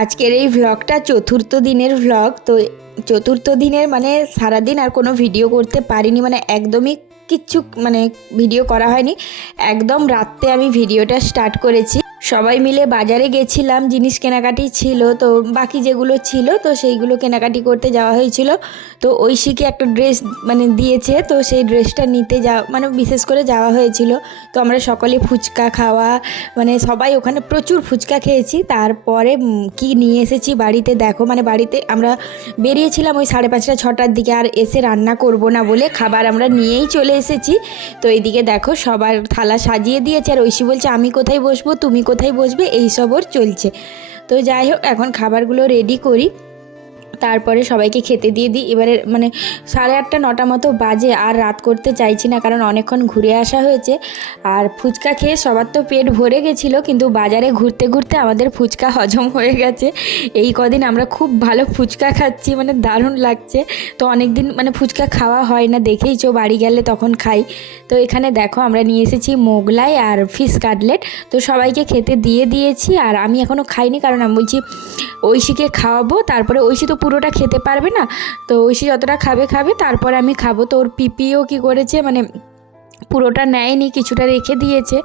আজকের এই ভ্লগটা চতুর্থ দিনের ভ্লগ। তো চতুর্থ দিনের মানে সারাদিন আর কোনো ভিডিও করতে পারিনি, মানে একদমই কিচ্ছু মানে ভিডিও করা হয়নি। একদম রাত্রে আমি ভিডিওটা স্টার্ট করেছি। সবাই মিলে বাজারে গেছিলাম, জিনিস কেনাকাটি ছিল, তো বাকি যেগুলো ছিল তো সেইগুলো কেনাকাটি করতে যাওয়া হয়েছিল। তো ঐশীকে একটা ড্রেস মানে দিয়েছে, তো সেই ড্রেসটা নিতে মানে বিশেষ করে যাওয়া হয়েছিল। তো আমরা সকলে ফুচকা খাওয়া মানে সবাই ওখানে প্রচুর ফুচকা খেয়েছি। তারপরে কি নিয়ে এসেছি বাড়িতে দেখো, মানে বাড়িতে আমরা বেরিয়েছিলাম ওই 5:30 6টার দিকে, আর এসে রান্না করব না বলে খাবার আমরা নিয়েই চলে এসেছি। তো এইদিকে দেখো সবার থালা সাজিয়ে দিয়েছে, আর ঐশী বলছে আমি কোথায় বসবো, তুমি কোথায় বসবে, এইসব ওর চলছে। তো যাই হোক, এখন খাবারগুলো রেডি করি, তারপরে সবাইকে খেতে দিয়ে দিই। এবারে মানে 8:30 9টা মতো বাজে, আর রাত করতে চাইছি না, কারণ অনেকক্ষণ ঘুরে আসা হয়েছে। আর ফুচকা খেয়ে সবার তো পেট ভরে গেছিলো, কিন্তু বাজারে ঘুরতে ঘুরতে আমাদের ফুচকা হজম হয়ে গেছে। এই কদিন আমরা খুব ভালো ফুচকা খাচ্ছি, মানে দারুণ লাগছে। তো অনেক দিন মানে ফুচকা খাওয়া হয় না, দেখেইছো, বাড়ি গেলে তখন খাই। তো এখানে দেখো আমরা নিয়ে এসেছি মোগলাই আর ফিশ কাটলেট। তো সবাইকে খেতে দিয়ে দিয়েছি, আর আমি এখনও খাইনি, কারণ আমি বলছি ঐশীকে খাওয়াবো, তারপরে ঐশী তো পুরোটা খেতে পারবে না। তো ঐশী যতটা খাবে খাবে, তারপরে আমি খাবো। তো ওর পিপিও কি করেছে, মানে পুরোটা নেয়নি, কিছুটা রেখে দিয়েছে।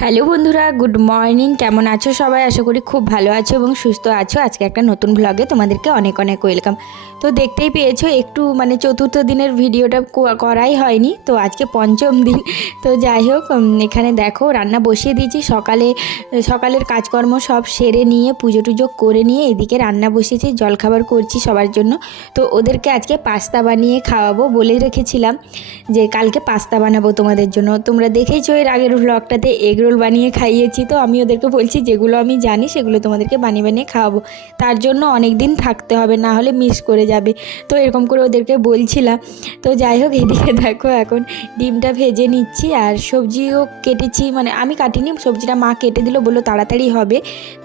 হ্যালো বন্ধুরা, গুড মর্নিং। কেমন আছো সবাই? আশা করি খুব ভালো আছো এবং সুস্থ আছো। আজকে একটা নতুন ভ্লগে তোমাদেরকে অনেক অনেক ওয়েলকাম। তো দেখতেই পেয়েছো একটু মানে চতুর্থ দিনের ভিডিওটা করাই হয়নি, তো আজকে পঞ্চম দিন। তো যাই হোক, এখানে দেখো রান্না বসিয়ে দিয়েছি। সকালের কাজকর্ম সব সেরে নিয়ে পুজো টুজো করে নিয়ে এদিকে রান্না বসিয়েছি, জলখাবার করছি সবার জন্য। তো ওদেরকে আজকে পাস্তা বানিয়ে খাওয়াবো, বলে রেখেছিলাম যে কালকে পাস্তা বানাবো তোমাদের জন্য। তোমরা দেখেইছো এর আগের ভ্লগটাতে এগরোল বানিয়ে খাইয়েছি। তো আমি ওদেরকে বলছি যেগুলো আমি জানি সেগুলো তোমাদেরকে বানিয়ে বানিয়ে খাওয়াবো, তার জন্য অনেক দিন থাকতে হবে, না হলে মিস করে যাবে। তো এরকম করে ওদেরকে বলছিলাম। তো যাই হোক, এদিকে দেখো এখন ডিমটা ভেজে নিচ্ছি, আর সবজিও কেটেছি, মানে আমি কাটিনি, সবজিটা মা কেটে দিল, বললো তাড়াতাড়ি হবে,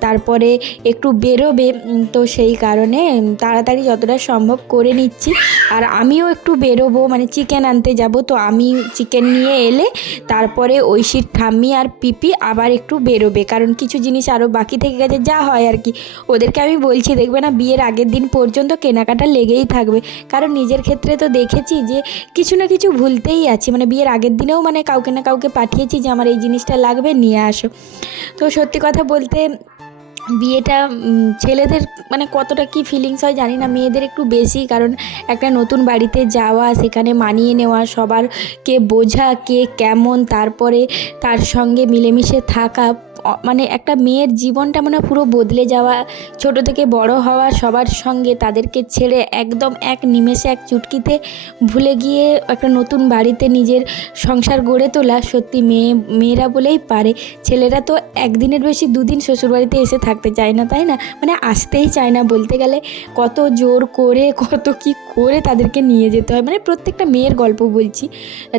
তারপরে একটু বেরোবে। তো সেই কারণে তাড়াতাড়ি যতটা সম্ভব করে নিচ্ছি। আর আমিও একটু বেরোবো, মানে চিকেন আনতে যাব। তো আমি চিকেন নিয়ে এলে তারপরে ঐশীর ঠাম্মি আর পিপি আবার একটু বেরোবে, কারণ কিছু জিনিস আরও বাকি থেকে গেছে, যা হয় আর কি। ওদেরকে আমি বলছি দেখবে না বিয়ের আগের দিন পর্যন্ত কেনাকাটা লেগেই থাকবে, কারণ নিজের ক্ষেত্রে তো দেখেছি যে কিছু না কিছু ভুলতেই আছি। মানে বিয়ের আগের দিনেও মানে কাউকে না কাউকে পাঠিয়েছি যে আমার এই জিনিসটা লাগবে, নিয়ে আসো। তো সত্যি কথা বলতে বিয়েটা ছেলেদের মানে কতটা কি ফিলিংস হয় জানি না, মেয়েদের একটু বেশি, কারণ একটা নতুন বাড়িতে যাওয়া, সেখানে মানিয়ে নেওয়া, সবারকে বোঝা কে কেমন, তারপরে তার সঙ্গে মিলেমিশে থাকা, মানে একটা মেয়ের জীবনটা মানে পুরো বদলে যাওয়া, ছোট থেকে বড় হওয়া সবার সঙ্গে, তাদেরকে ছেড়ে একদম এক নিমেষে এক চুটকিতে ভুলে গিয়ে একটা নতুন বাড়িতে নিজের সংসার গড়ে তোলা, সত্যি মেয়েরা বলেই পারে। ছেলেরা তো একদিনের বেশি 2 দিন শ্বশুরবাড়িতে এসে থাকতে চায় না, তাই না? মানে আসতেই চায় না, বলতে গেলে কত জোর করে কত কি করে তাদেরকে নিয়ে যেতে হয়, মানে প্রত্যেকটা মেয়ের গল্প বলছি।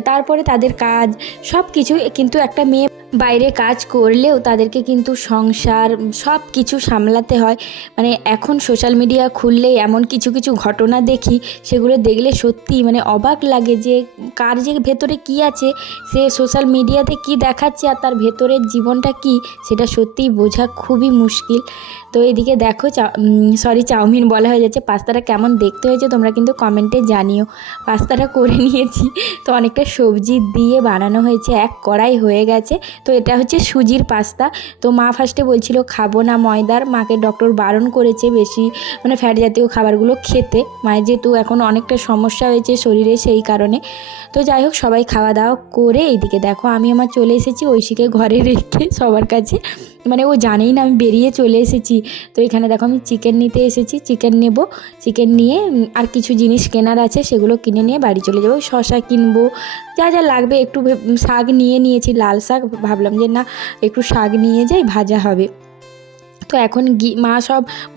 তারপরে তাদের কাজ সব কিছু, কিন্তু একটা মেয়ে বাইরে কাজ করলেও তাদেরকে কিন্তু সংসার সব কিছু সামলাতে হয়। মানে এখন সোশ্যাল মিডিয়া খুললেই এমন কিছু কিছু ঘটনা দেখি, সেগুলো দেখলে সত্যি মানে অবাক লাগে যে কার যে ভেতরে কি আছে, সে সোশ্যাল মিডিয়াতে কি দেখাচ্ছে আর তার ভেতরের জীবনটা কি, সেটা সত্যিই বোঝা খুবই মুশকিল। তো এদিকে দেখো চাউমিন বলা হয়ে যাচ্ছে, পাস্তাটা কেমন দেখতে হয়েছে তোমরা কিন্তু কমেন্টে জানিও। পাস্তাটা করে নিয়েছি, তো অনেকটা সবজি দিয়ে বানানো হয়েছে, এক কড়াই হয়ে গেছে। তো এটা হচ্ছে সুজির পাস্তা। তো মা ফার্স্টে বলছিল খাবো না ময়দার, মাকে ডক্টর বারণ করেছে বেশি মানে ফ্যাট জাতীয় খাবারগুলো খেতে, মায়ের যেহেতু এখন অনেকটা সমস্যা হয়েছে শরীরে, সেই কারণে। তো যাই হোক, সবাই খাওয়া দাওয়া করে এইদিকে দেখো আমি আমার চলে এসেছি ঐশীকে ঘরে রেখে সবার কাছে, মানে ও জানেই না আমি বেরিয়ে চলে এসেছি। তো এখানে দেখো আমি চিকেন নিতে এসেছি, চিকেন নেব, চিকেন নিয়ে আর কিছু জিনিস কেনার আছে সেগুলো কিনে নিয়ে বাড়ি চলে যাবো। শসা কিনবো, যা যা লাগবে, একটু শাক নিয়ে নিয়েছি, লাল শাক, ভাবলাম যে না একটু শাক নিয়ে যাই, ভাজা হবে। তো এখন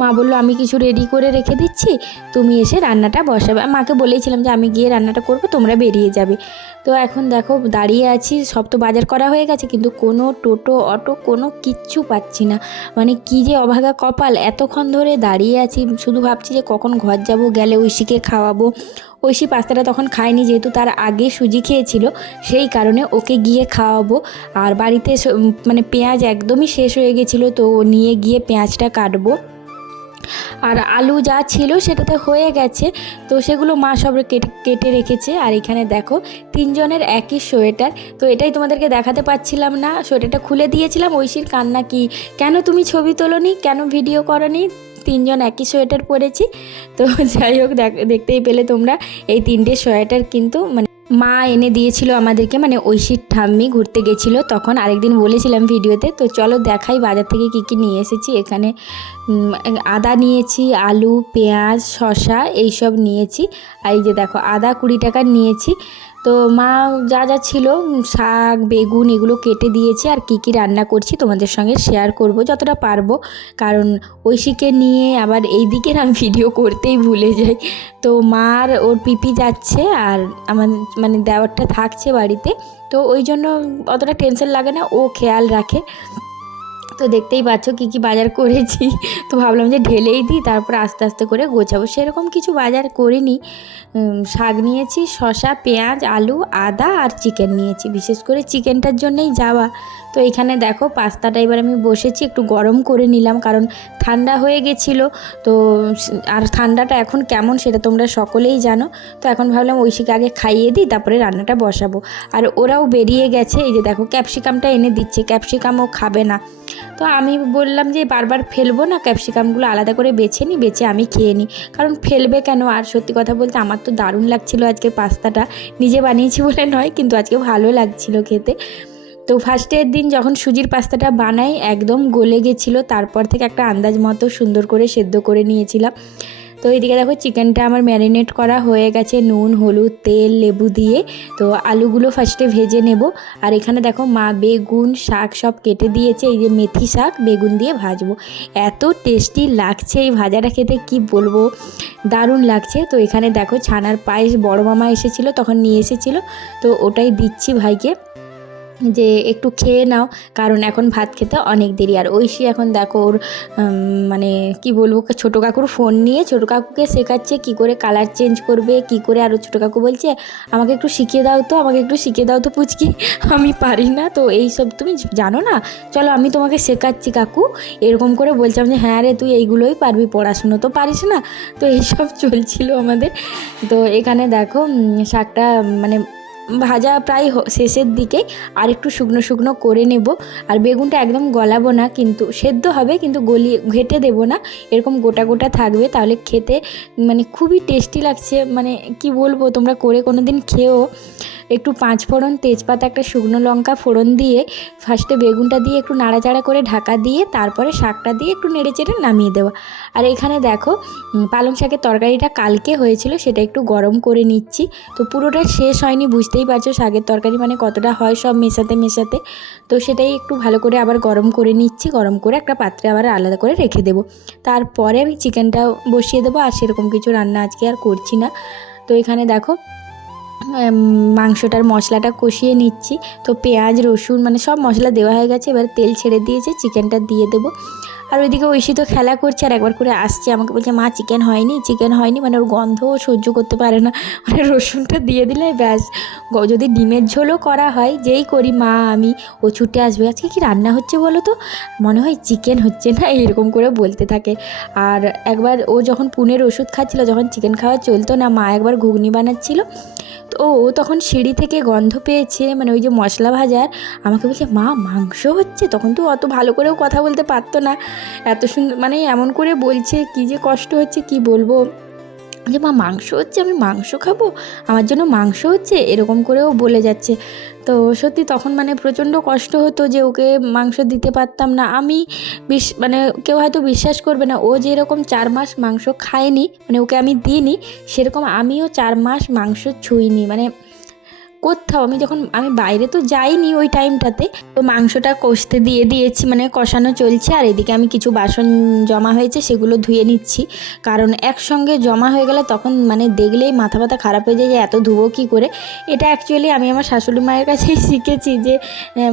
মা বললো আমি কিছু রেডি করে রেখে দিচ্ছি, তুমি এসে রান্নাটা বসাবে। মাকে বলেইছিলাম যে আমি গিয়ে রান্নাটা করব, তোমরা বেরিয়ে যাবে। তো এখন দেখো দাঁড়িয়ে আছি, সব তো বাজার করা হয়ে গেছে, কিন্তু কোনো টোটো অটো কোনো কিচ্ছু পাচ্ছি না। মানে কি যে অভাগা কপাল, এতক্ষণ ধরে দাঁড়িয়ে আছি, শুধু ভাবছি যে কখন ঘর যাব, গেলে ঐশীকে খাওয়াবো, ঐশী পাস্তাটা তখন খায়নি, যেহেতু তার আগে সুজি খেয়েছিল, সেই কারণে ওকে গিয়ে খাওয়াবো। আর বাড়িতে মানে পেঁয়াজ একদমই শেষ হয়ে গেছিলো, তো নিয়ে গিয়ে পেঁয়াজটা কাটবো। আর আলু যা ছিল সেটাতে হয়ে গেছে, তো সেগুলো মা সব কেটে কেটে রেখেছে। আর এখানে দেখো তিনজনের একই সোয়েটার, তো এটাই তোমাদেরকে দেখাতে পাচ্ছিলাম না, সোয়েটারটা খুলে দিয়েছিলাম। ঐশীর কান্না, কি কেন তুমি ছবি তোলোনি, কেন ভিডিও করোনি, তিনজন একই সোয়েটার পরেছি। তো যাই হোক, দেখতেই পেলে তোমরা, এই তিনটে সোয়েটার কিন্তু মানে মা এনে দিয়েছিল আমাদেরকে, মানে ঐশীর ঠাম্মি ঘুরতে গেছিলো তখন, আরেকদিন বলেছিলাম ভিডিওতে। তো চলো দেখাই বাজার থেকে কী কী নিয়ে এসেছি। এখানে আদা নিয়েছি, আলু, পেঁয়াজ, শসা এইসব নিয়েছি। আর এই যে দেখো আদা 20 টাকার নিয়েছি। তো মা যা যা ছিল, শাক, বেগুন এগুলো কেটে দিয়েছে। আর কী কী রান্না করছি তোমাদের সঙ্গে শেয়ার করব যতটা পারবো, কারণ ঐশীকে নিয়ে আবার এই দিকের আমি ভিডিও করতেই ভুলে যাই। তো মার ওর পিপি যাচ্ছে, আর আমার মানে দেওরটা থাকছে বাড়িতে, তো ওই জন্য অতটা টেনশন লাগে না, ও খেয়াল রাখে। তো দেখতেই পাচ্ছ কী কী বাজার করেছি। তো ভাবলাম যে ঢেলেই দিই, তারপর আস্তে আস্তে করে গোছাবো। সেরকম কিছু বাজার করিনি। শাক নিয়েছি, শসা, পেঁয়াজ, আলু, আদা আর চিকেন নিয়েছি, বিশেষ করে চিকেনটার জন্যই যাওয়া। তো এখানে দেখো পাস্তাটা এবার আমি বসেছি, একটু গরম করে নিলাম, কারণ ঠান্ডা হয়ে গেছিলো। তো আর ঠান্ডাটা এখন কেমন সেটা তোমরা সকলেই জানো। তো এখন ভাবলাম ঐশীকে আগে খাইয়ে দিই, তারপরে রান্নাটা বসাবো। আর ওরাও বেরিয়ে গেছে, এই যে দেখো ক্যাপসিকামটা এনে দিচ্ছে, ক্যাপসিকামও খাবে না। তো আমি বললাম যে বারবার ফেলবো না, ক্যাপসিকামগুলো আলাদা করে বেছে নিই, বেছে আমি খেয়ে নিই, কারণ ফেলবে কেন। আর সত্যি কথা বলতে আমার তো দারুণ লাগছিলো আজকের পাস্তাটা, নিজে বানিয়েছি বলে নয়, কিন্তু আজকে ভালো লাগছিলো খেতে। তো ফার্স্টের দিন যখন সুজির পাস্তাটা বানাই একদম গলে গেছিলো, তারপর থেকে একটা আন্দাজ মতো সুন্দর করে সেদ্ধ করে নিয়েছিলাম। তো এইদিকে দেখো চিকেনটা আমার ম্যারিনেট করা হয়ে গেছে নুন, হলুদ, তেল, লেবু দিয়ে। তো আলুগুলো ফার্স্টে ভেজে নেব। আর এখানে দেখো মা বেগুন, শাক সব কেটে দিয়েছে, এই যে মেথি শাক বেগুন দিয়ে ভাজবো। এত টেস্টি লাগছে এই ভাজাটা খেতে, কি বলবো, দারুণ লাগছে। তো এখানে দেখো ছানার পায়েস বড় মামা এসেছিলো তখন নিয়ে এসেছিলো, তো ওটাই দিচ্ছি ভাইকে, যে একটু খেয়ে নাও, কারণ এখন ভাত খেতে অনেক দেরি। আর ঐশী এখন দেখো ওর মানে কি বলবো, ছোটো কাকুর ফোন নিয়ে ছোটো কাকুকে শেখাচ্ছে কি করে কালার চেঞ্জ করবে, কি করে। আর ছোটো কাকু বলছে আমাকে একটু শিখিয়ে দাও তো, আমাকে একটু শিখিয়ে দাও তো পুচকি, আমি পারি না। তো এই সব তুমি জানো না, চলো আমি তোমাকে শেখাচ্ছি কাকু, এরকম করে বলছিলাম যে হ্যাঁ রে তুই এইগুলোই পারবি, পড়াশুনো তো পারিস না। তো এইসব চলছিল আমাদের। তো এখানে দেখো শাকটা মানে ভাজা প্রায় শেষের দিকে, আর একটু শুকনো শুকনো করে নেব। আর বেগুনটা একদম গলাবো না, কিন্তু সেদ্ধ হবে, কিন্তু গলিয়ে ঘেটে দেবো না, এরকম গোটা গোটা থাকবে, তাহলে খেতে মানে খুবই টেস্টি লাগছে। মানে কি বলবো, তোমরা করে কোনো দিন খেও। একটু 5 ফোড়ন, তেজপাতা, একটা শুকনো লঙ্কা ফোড়ন দিয়ে ফার্স্টে বেগুনটা দিয়ে একটু নাড়াচাড়া করে ঢাকা দিয়ে, তারপরে শাকটা দিয়ে একটু নেড়েচেড়ে নামিয়ে দেওয়া। আর এখানে দেখো পালং শাকের তরকারিটা কালকে হয়েছিল, সেটা একটু গরম করে নিচ্ছি। তো পুরোটা শেষ হয়নি, বুঝতেই পারছো শাকের তরকারি মানে কতটা হয় সব মেশাতে মেশাতে। তো সেটাই একটু ভালো করে আবার গরম করে নিচ্ছি, গরম করে একটা পাত্রে আবার আলাদা করে রেখে দেবো। তারপরে আমি চিকেনটা বসিয়ে দেবো। আর সেরকম কিছু রান্না আজকে আর করছি না। তো এখানে দেখো মাংসটার মশলাটা কষিয়ে নিচ্ছি। তো পেঁয়াজ, রসুন মানে সব মশলা দেওয়া হয়ে গেছে, এবার তেল ছেড়ে দিয়েছে, চিকেনটা দিয়ে দেবো। আর ওইদিকে ঐশী তো খেলা করছে, আর একবার করে আসছে আমাকে বলছে মা চিকেন হয়নি, চিকেন হয়নি, মানে ওর গন্ধও সহ্য করতে পারে না, মানে রসুনটা দিয়ে দিলে ব্যাস। যদি ডিমের ঝোলও করা হয়, যেই করি মা আমি, ও ছুটে আসবে, আজকে কি রান্না হচ্ছে বলো তো, মনে হয় চিকেন হচ্ছে না, এরকম করে বলতে থাকে। আর একবার ও যখন পুনের ওষুধ খাচ্ছিলো, যখন চিকেন খাওয়া চলতো না, মা একবার ঘুগনি বানাচ্ছিলো, তো ও তখন সিঁড়ি থেকে গন্ধ পেয়েছে, মানে ওই যে মশলা ভাজার, আমাকে বলছে মা মাংস হচ্ছে। তখন তো অত ভালো করেও কথা বলতে পারতো না, এত সুন্দর মানে এমন করে বলছে, কি যে কষ্ট হচ্ছে কি বলবো, যে মা মাংস হচ্ছে, আমি মাংস খাবো, আমার জন্য মাংস হচ্ছে, এরকম করেও বলে যাচ্ছে। তো সত্যি তখন মানে প্রচণ্ড কষ্ট হতো যে ওকে মাংস দিতে পারতাম না আমি। মানে কেউ হয়তো বিশ্বাস করবে না, ও যেরকম 4 মাস মাংস খায়নি, মানে ওকে আমি দিইনি, সেরকম আমিও 4 মাস মাংস ছুঁইনি। মানে কোথাও আমি বাইরে তো যাইনি ওই টাইমটাতে। তো মাংসটা কষতে দিয়ে দিয়েছি, মানে কষানো চলছে, আর এদিকে আমি কিছু বাসন জমা হয়েছে সেগুলো ধুয়ে নিচ্ছি। কারণ একসঙ্গে জমা হয়ে গেলে তখন মানে দেখলেই মাথা ব্যথা খারাপ হয়ে যায় যে এত ধুবো কী করে। এটা অ্যাকচুয়ালি আমি আমার শাশুড়ি মায়ের কাছেই শিখেছি যে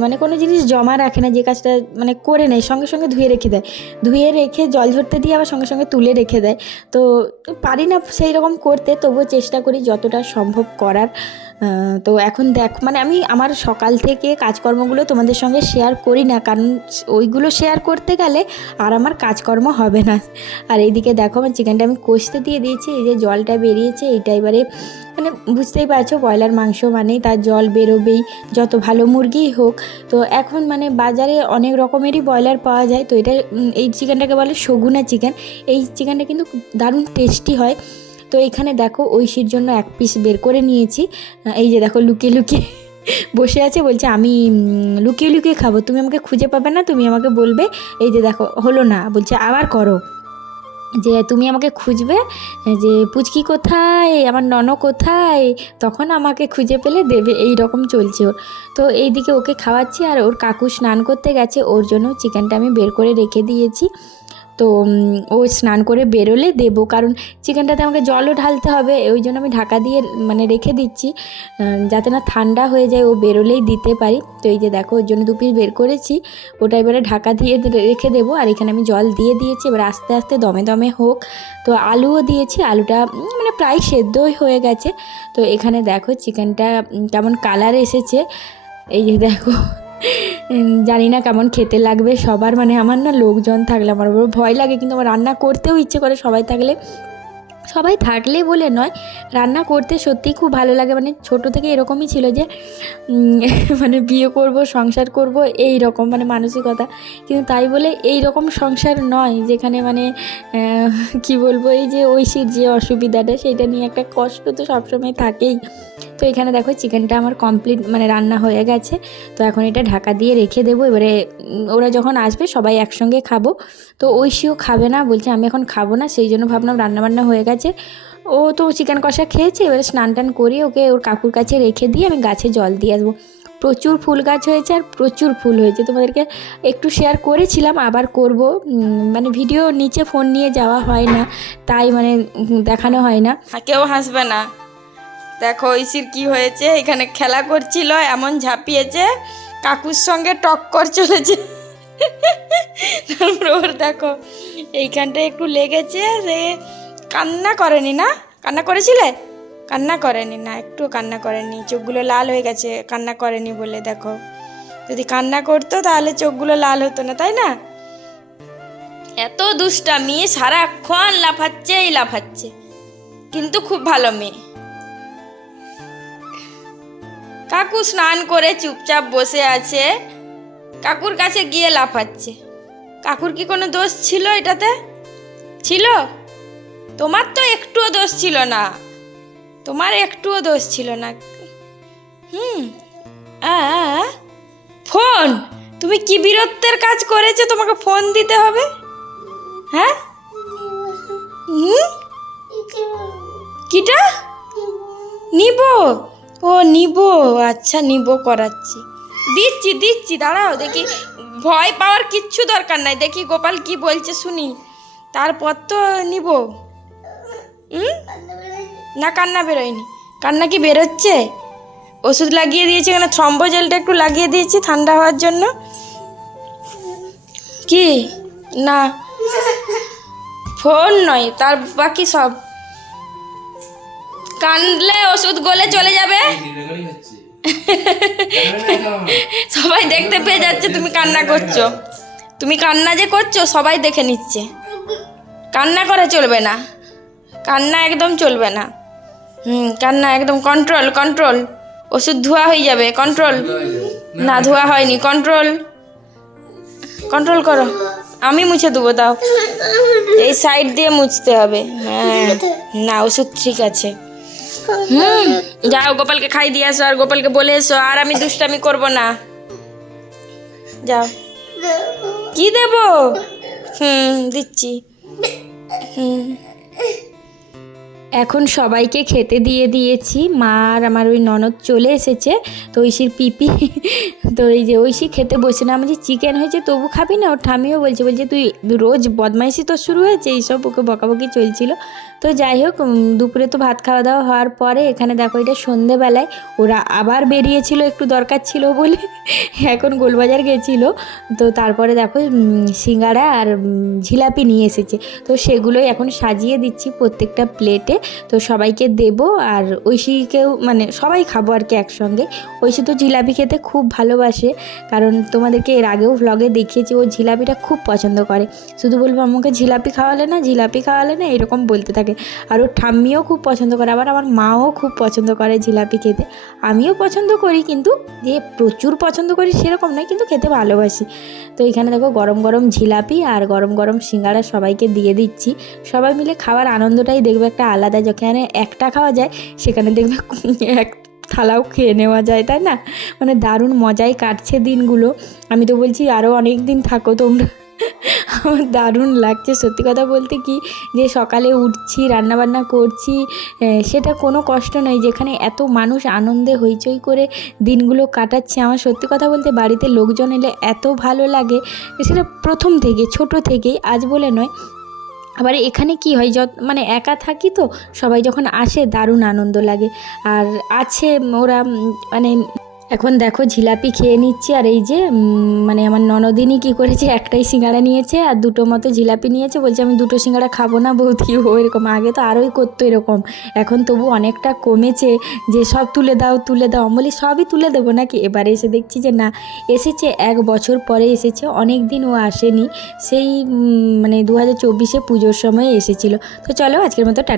মানে কোনো জিনিস জমা রাখে না, যে কাজটা মানে করে নেয় সঙ্গে সঙ্গে ধুয়ে রেখে দেয়, ধুয়ে রেখে জল ঝরতে দিয়ে আবার সঙ্গে সঙ্গে তুলে রেখে দেয়। তো পারি না সেই রকম করতে, তবুও চেষ্টা করি যতটা সম্ভব করার। তো এখন মানে আমি আমার সকাল থেকে কাজকর্মগুলো তোমাদের সঙ্গে শেয়ার করি না, কারণ ওইগুলো শেয়ার করতে গেলে আর আমার কাজকর্ম হবে না। আর এইদিকে দেখো আমার চিকেনটা আমি কষতে দিয়ে দিয়েছি, এই যে জলটা বেরিয়েছে এইটা এবারে মানে বুঝতেই পারছো ব্রয়লার মাংস মানেই তার জল বেরোবেই, যত ভালো মুরগিই হোক। তো এখন মানে বাজারে অনেক রকমেরই ব্রয়লার পাওয়া যায়, তো এটা এই চিকেনটাকে বলে সগুনা চিকেন। এই চিকেনটা কিন্তু দারুণ টেস্টি হয়। তো এখানে দেখো ঐশীর জন্য এক পিস বের করে নিয়েছি। এই যে দেখো লুকিয়ে লুকিয়ে বসে আছে, বলছে আমি লুকিয়ে লুকিয়ে খাবো, তুমি আমাকে খুঁজে পাবে না, তুমি আমাকে বলবে। এই যে দেখো হলো না, বলছে আবার করো, যে তুমি আমাকে খুঁজবে যে পুচকি কোথায়, আমার নন কোথায়, তখন আমাকে খুঁজে পেলে দেবে, এই রকম চলছে ওর। তো এইদিকে ওকে খাওয়াচ্ছি, আর ওর কাকু স্নান করতে গেছে, ওর জন্য চিকেনটা আমি বের করে রেখে দিয়েছি। তো ও স্নান করে বেরোলে দেবো, কারণ চিকেনটাতে আমাকে জলও ঢালতে হবে, ওই জন্য আমি ঢাকা দিয়ে মানে রেখে দিচ্ছি যাতে না ঠান্ডা হয়ে যায়, ও বেরোলেই দিতে পারি। তো এই যে দেখো ওর জন্য 2 পিস বের করেছি, ওটা এবারে ঢাকা দিয়ে রেখে দেবো। আর এখানে আমি জল দিয়ে দিয়েছি, এবার আস্তে আস্তে দমে দমে হোক। তো আলুও দিয়েছি, আলুটা মানে প্রায় সেদ্ধই হয়ে গেছে। তো এখানে দেখো চিকেনটা কেমন কালার এসেছে, এই যে দেখো। জানি না কেমন খেতে লাগবে সবার, মানে আমার না লোকজন থাকলে আমার বড় ভয় লাগে, কিন্তু আমার রান্না করতেও ইচ্ছে করে সবাই থাকলে বলে নয়, রান্না করতে সত্যিই খুব ভালো লাগে। মানে ছোটো থেকে এরকমই ছিল যে মানে বিয়ে করব, সংসার করব, এই রকম মানে মানসিকতা। কিন্তু তাই বলে এই রকম সংসার নয় যেখানে মানে কি বলবো, এই যে ঐশীর যে অসুবিধাটা সেটা নিয়ে একটা কষ্ট তো সবসময় থাকেই। তো এখানে দেখো চিকেনটা আমার কমপ্লিট মানে রান্না হয়ে গেছে। তো এখন এটা ঢাকা দিয়ে রেখে দেবো, এবারে ওরা যখন আসবে সবাই একসঙ্গে খাবো। তো ঐশীও খাবে না, বলছে আমি এখন খাবো না, সেই জন্য ভাবলাম রান্নাবান্না হয়ে গেছে, ও তো চিকেন কষা খেয়েছে, এবারে স্নান টান করিয়ে ওকে ওর কাকুর কাছে রেখে দিয়ে আমি গাছে জল দিয়ে আসবো। প্রচুর ফুল গাছ হয়েছে আর প্রচুর ফুল হয়েছে, তোমাদেরকে একটু শেয়ার করেছিলাম, আবার করব। মানে ভিডিও নিচে ফোন নিয়ে যাওয়া হয় না, তাই মানে দেখানো হয় না। কেউ হাসবে না। দেখো ঐশীর কি হয়েছে, এখানে খেলা করছিল, এমন ঝাঁপিয়েছে কাকুর সঙ্গে টক্কর চলেছে। তারপর ওর দেখো এইখানটা একটু লেগেছে, সে কান্না করেনি না? কান্না করেছিলে? কান্না করেনি না, একটু কান্না করেনি, চোখগুলো লাল হয়ে গেছে কান্না করেনি বলে। দেখো যদি কান্না করতো তাহলে চোখগুলো লাল হতো না, তাই না? এত দুষ্টামি, সারাক্ষণ লাফাচ্ছেই লাফাচ্ছে, কিন্তু খুব ভালো মেয়ে। কাকু স্নান করে চুপচাপ বসে আছে, কাকুর কাছে গিয়ে লাফাচ্ছে। কাকুর কি কোনো দোষ ছিল এটাতে? ছিল? তোমার তো একটুও দোষ ছিল না, তোমার একটুও দোষ ছিল না। ফোন? তুমি কি বীরত্বের কাজ করেছো, তোমাকে ফোন দিতে হবে? হ্যাঁ কিটা নিব? ও নিব, আচ্ছা নিব, করাচ্ছি, দিচ্ছি দিচ্ছি, দাঁড়াও দেখি। ভয় পাওয়ার কিচ্ছু দরকার নাই, দেখি গোপাল কি বলছে শুনি, তারপর তো নিব। না কান্না বেরোয়নি। কান্না কি বেরোচ্ছে? ওষুধ লাগিয়ে দিয়েছি, এখানে থ্রম্বোজেলটা একটু লাগিয়ে দিয়েছি ঠান্ডা হওয়ার জন্য। কি না ফোন নয়, তার বাকি সব। কানলে ওষুধ গলে চলে যাবে, সবাই দেখতে পেয়ে যাচ্ছে তুমি কান্না করছো। তুমি কান্না যে করছো সবাই দেখে নিচ্ছে। কান্না করে চলবে না, কান্না একদম চলবে না। কান্না একদম কন্ট্রোল কন্ট্রোল। ওষুধ ধোয়া হয়ে যাবে, কন্ট্রোল। না ধোয়া হয়নি, কন্ট্রোল কন্ট্রোল করো। আমি মুছে দেবো, দাও, এই সাইড দিয়ে মুছতে হবে। হ্যাঁ না ওষুধ ঠিক আছে। যাও গোপালকে খাই দিয়ে আসো, আর গোপালকে বলে এসো আর আমি দুষ্টামি করব না। যাও। কি দেবো? দিচ্ছি। এখন সবাইকে খেতে দিয়ে দিয়েছি। মা আর আমার ওই ননদ চলে এসেছে, তো ঐশীর পিপি তো এই যে ঐশী খেতে বসে না, আমি যে চিকেন হয়েছে তবু খাবি না, ওর ঠামিও বলছে তুই রোজ বদমাইশি তো শুরু হয়েছে, এইসব ওকে বকাবকি চলছিল। তো যাই হোক, দুপুরে তো ভাত খাওয়া দাওয়া হওয়ার পরে এখানে দেখো এটা সন্ধেবেলায় ওরা আবার বেরিয়েছিল, একটু দরকার ছিল বলে এখন গোলবাজার গেছিলো। তো তারপরে দেখো সিঙ্গাড়া আর জিলাপি নিয়ে এসেছে, তো সেগুলোই এখন সাজিয়ে দিচ্ছি প্রত্যেকটা প্লেটে। তো সবাইকে দেব, আর ঐশীকেও মানে সবাই খাবো আর কি একসঙ্গে। ঐশী তো জিলাপি খেতে খুব ভালোবাসে, কারণ তোমাদেরকে এর আগেও ভ্লগে দেখিয়েছি ও জিলাপিটা খুব পছন্দ করে। শুধু বলবো আমাকে জিলাপি খাওয়ালে না, জিলাপি খাওয়ালে না, এরকম বলতে থাকে। আর ওর ঠাম্মিও খুব পছন্দ করে, আবার আমার মাও খুব পছন্দ করে জিলাপি খেতে। আমিও পছন্দ করি, কিন্তু যে প্রচুর পছন্দ করি সেরকম নয়, কিন্তু খেতে ভালোবাসি। তো এখানে দেখো গরম গরম জিলাপি আর গরম গরম সিঙ্গাড়া সবাইকে দিয়ে দিচ্ছি। সবাই মিলে খাওয়ার আনন্দটাই দেখবে একটা আলাদা, যেখানে একটা খাওয়া যায় সেখানে দেখবে এক থালাও খেয়ে নেওয়া যায়, তাই না? মানে দারুণ মজাই কাটছে দিনগুলো। আমি তো বলছি আরও অনেক দিন থাকো তোমরা। আমার দারুণ লাগছে সত্যি কথা বলতে, কি যে সকালে উঠছি, রান্নাবান্না করছি, সেটা কোনো কষ্ট নয়, যেখানে এত মানুষ আনন্দে হইচই করে দিনগুলো কাটাচ্ছে। আমার সত্যি কথা বলতে বাড়িতে লোকজন এলে এত ভালো লাগে, সেটা প্রথম থেকে ছোট থেকেই, আজ বলে নয়। আবার এখানে কি হয়, মানে একা থাকি তো, সবাই যখন আসে দারুণ আনন্দ লাগে। আর আছে ওরা মানে এখন দেখো জিলাপি খেয়ে নিচ্ছি, আর এই যে মানে আমার ননদিনী কী করেছে, একটাই সিঙ্গাড়া নিয়েছে আর দুটো মতো জিলাপি নিয়েছে, বলছে আমি দুটো সিঙ্গাড়া খাবো না বৌদি, ও এরকম। আগে তো আরোই করতো এরকম, এখন তবু অনেকটা কমেছে, যে সব তুলে দাও তুলে দাও। আমি বলি সবই তুলে দেবো নাকি। এবারে এসে দেখছি যে না, এসেছে 1 বছর পরে এসেছে, অনেক দিন ও আসেনি, সেই মানে 2024-এ পুজোর সময় এসেছিলো। তো চলো আজকের মতো টাটা।